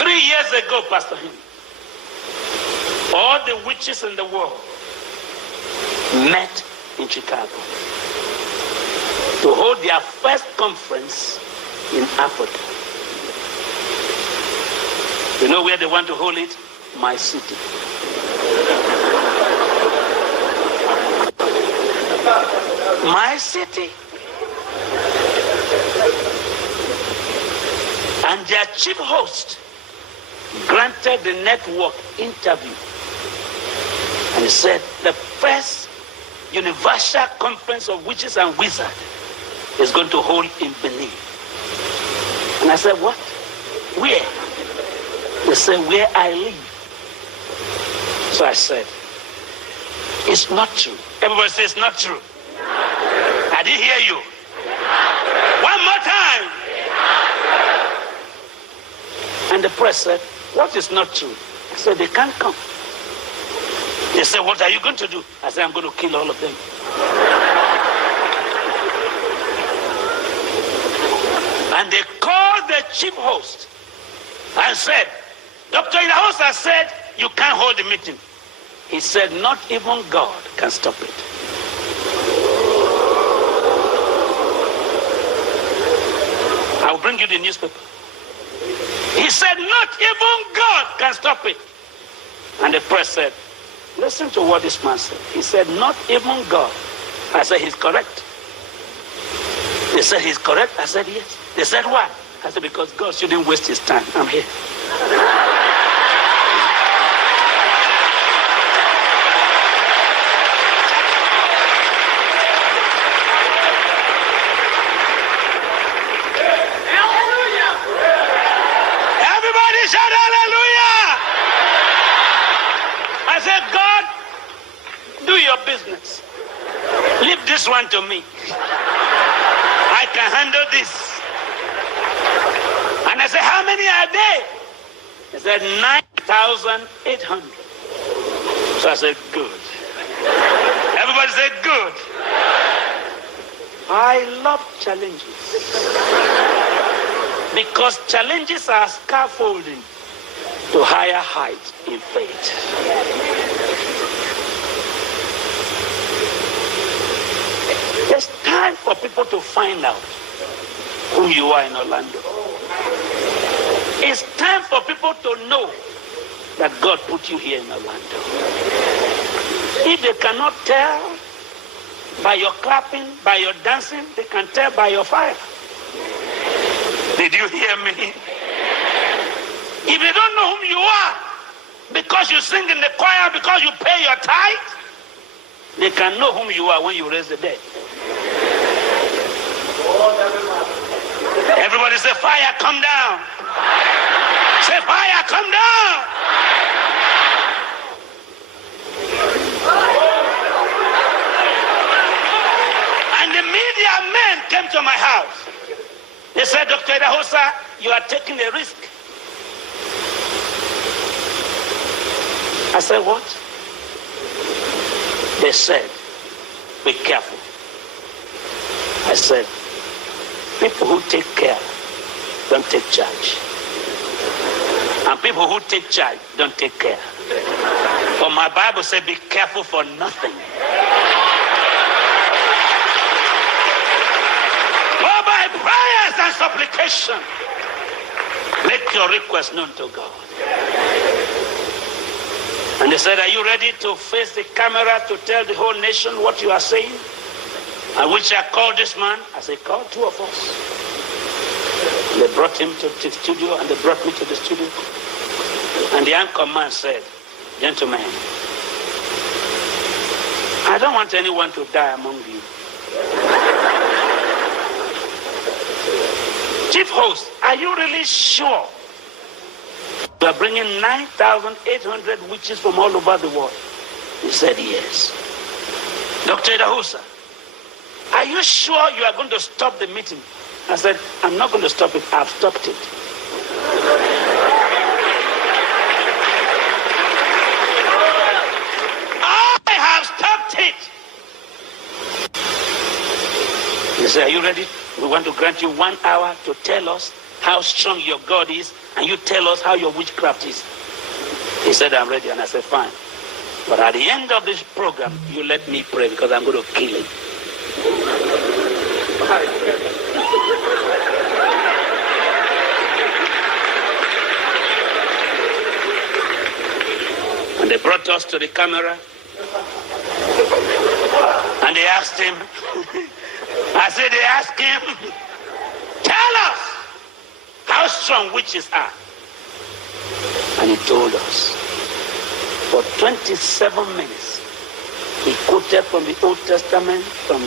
3 years ago, Pastor Him, all the witches in the world met in Chicago to hold their first conference in Africa. You know where they want to hold it? My city. My city. And their chief host granted the network interview and he said the first universal conference of witches and wizards is going to hold in Benin. And I said, what? Where? They said, where I live. So I said, it's not true. Everybody says it's not true. I didn't hear you. One more time. And the press said, what is not true? I said, they can't come. They said, what are you going to do? I said, I'm going to kill all of them. And they called the chief host and said, Dr. Idahosa said, you can't hold the meeting. He said, not even God can stop it. I'll bring you the newspaper. He said, not even God can stop it. And the press said, listen to what this man said. He said, not even God. I said, he's correct. They said, he's correct. I said, yes. They said, why? I said, because God shouldn't waste his time. I'm here. Business. Leave this one to me. I can handle this. And I said, how many are they? He said, 9,800. So I said, good. Everybody said, good. I love challenges. Because challenges are scaffolding to higher heights in faith. It's time for people to find out who you are in Orlando. It's time for people to know that God put you here in Orlando. If they cannot tell by your clapping, by your dancing, they can tell by your fire. Did you hear me? If they don't know whom you are, because you sing in the choir, because you pay your tithe, they can know whom you are when you raise the dead. Everybody say, fire, come down. Say, fire, come down. And the media men came to my house. They said, Dr. Idahosa, you are taking a risk. I said, what? They said, be careful. I said, people who take care don't take charge. And people who take charge don't take care. But my Bible says, be careful for nothing. But by prayers and supplication, make your request known to God. And they said, are you ready to face the camera to tell the whole nation what you are saying? And which I called this man. I said, call two of us. And they brought him to the studio and they brought me to the studio. And the anchor man said, gentlemen, I don't want anyone to die among you. Chief host, are you really sure you are bringing 9,800 witches from all over the world? He said, yes. Dr. Idahosa, are you sure you are going to stop the meeting? I said, I'm not going to stop it. I've stopped it. I have stopped it. He said, are you ready? We want to grant you 1 hour to tell us how strong your God is and you tell us how your witchcraft is. He said, I'm ready. And I said, fine. But at the end of this program, you let me pray because I'm going to kill him. And they brought us to the camera. And they asked him, they asked him, tell us how strong witches are. And he told us. For 27 minutes, he quoted from the Old Testament, from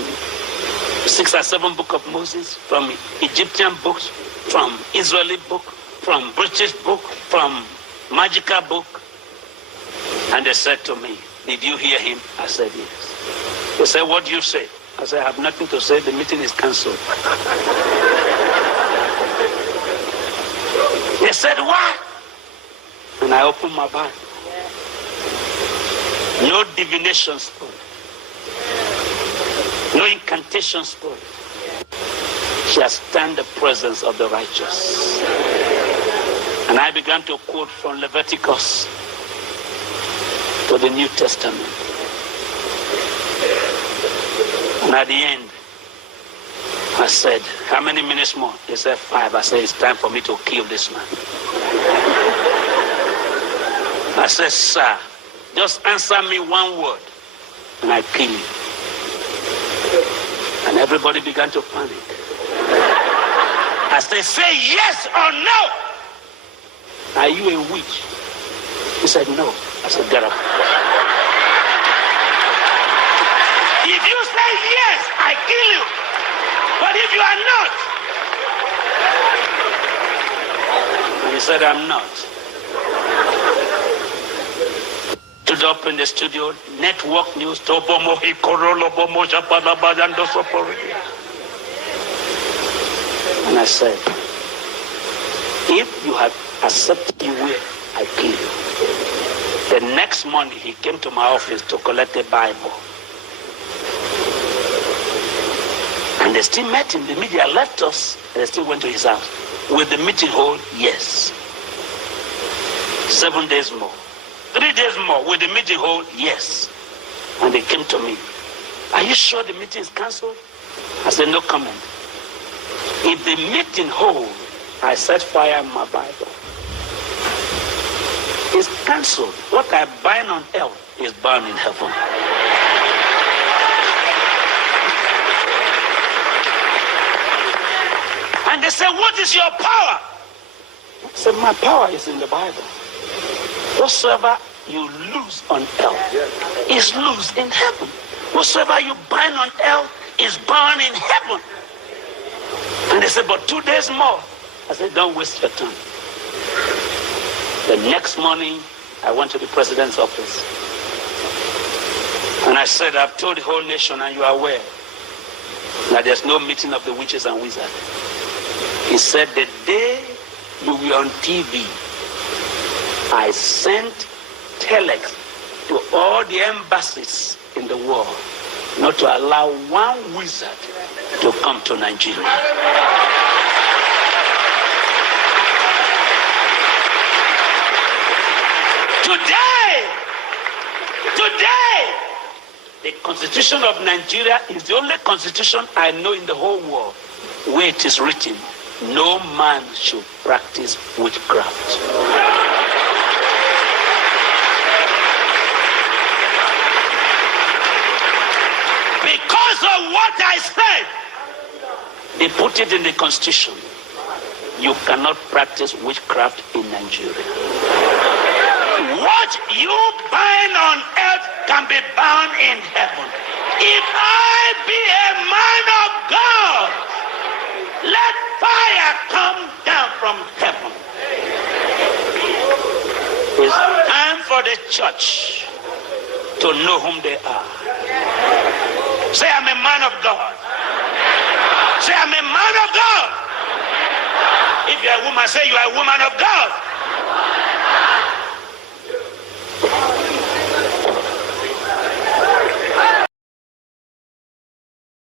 6 or 7 books of Moses, from Egyptian books, from Israeli book, from British book, from magical book. And they said to me, did you hear him? I said, yes. They said, what do you say? I said, I have nothing to say. The meeting is cancelled. They said, why? And I opened my Bible. No divination spirit. No incantation spirit shall stand the presence of the righteous. And I began to quote from Leviticus to the New Testament. And at the end, I said, how many minutes more? They said 5. I said, it's time for me to kill this man. I said, sir, just answer me one word, and I kill you. And everybody began to panic. I said, say yes or no. Are you a witch? He said, no. I said, get up. If you say yes, I kill you. But if you are not. And he said, I'm not. Stood up in the studio, network news, and I said, if you have accepted you will, I kill you. The next morning he came to my office to collect a Bible. And they still met him. The media left us and they still went to his house. Will the meeting hold? Yes. 7 days more. 3 days more. Will the meeting hold? Yes. And they came to me. Are you sure the meeting is cancelled? I said, no comment. If the meeting holds, I set fire in my Bible. It's cancelled. What I bind on earth is bound in heaven. And they said, what is your power? I said, my power is in the Bible. Whatsoever you lose on earth is loose in heaven. Whatsoever you bind on earth is bound in heaven. And they said, but 2 days more. I said, don't waste your time. The next morning, I went to the president's office. And I said, I've told the whole nation, and you are aware, that there's no meeting of the witches and wizards. He said, the day you will be on TV, I sent telex to all the embassies in the world not to allow one wizard to come to Nigeria. Today, the Constitution of Nigeria is the only constitution I know in the whole world where it is written, no man should practice witchcraft. Because of what I said, they put it in the Constitution. You cannot practice witchcraft in Nigeria. What you bind on earth can be bound in heaven. If I be a man of God, let fire come down from heaven. It's time for the church to know whom they are. Say, I'm a man of God. Say, I'm a man of God. If you're a woman, say you are a woman of God.